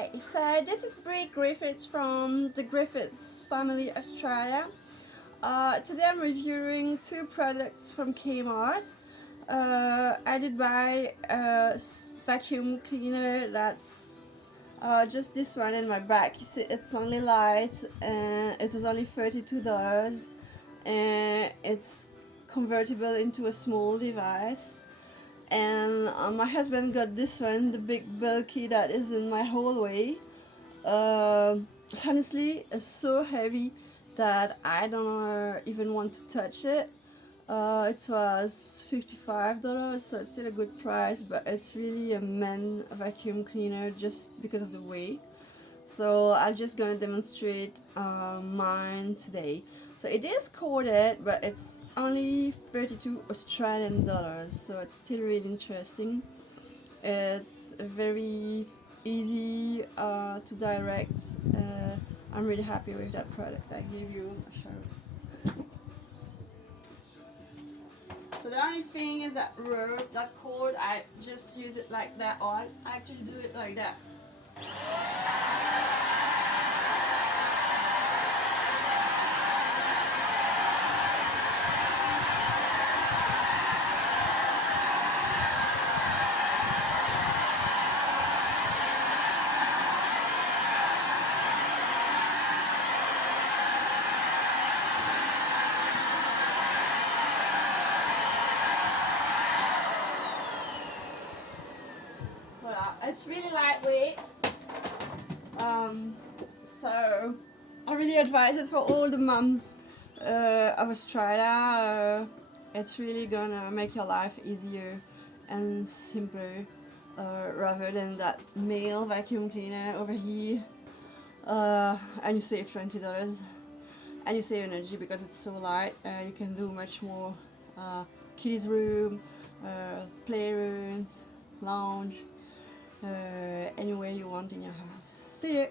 Hi, so this is Brie Griffiths from the Griffiths Family Australia. Today I'm reviewing two products from Kmart. I did buy a vacuum cleaner that's just this one in my bag. You see, it's only light and it was only $32 and it's convertible into a small device. And my husband got this one, the big bulky that is in my hallway. Uh, Honestly, it's so heavy that I don't even want to touch it. It was $55, so it's still a good price, but it's really a man vacuum cleaner just because of the weight. So I'm just gonna demonstrate mine today. So it is corded, but it's only 32 Australian dollars, so it's still really interesting. It's very easy to direct. I'm really happy with that product. I give you a shout. So the only thing is that rope, that cord, I just use it like that, or I actually do it like that. It's really lightweight, so I really advise it for all the mums of Australia. It's really gonna make your life easier and simpler rather than that male vacuum cleaner over here. And you save $20 and you save energy because it's so light. You can do much more. Kids room, playrooms, lounge, anywhere you want in your house. See you!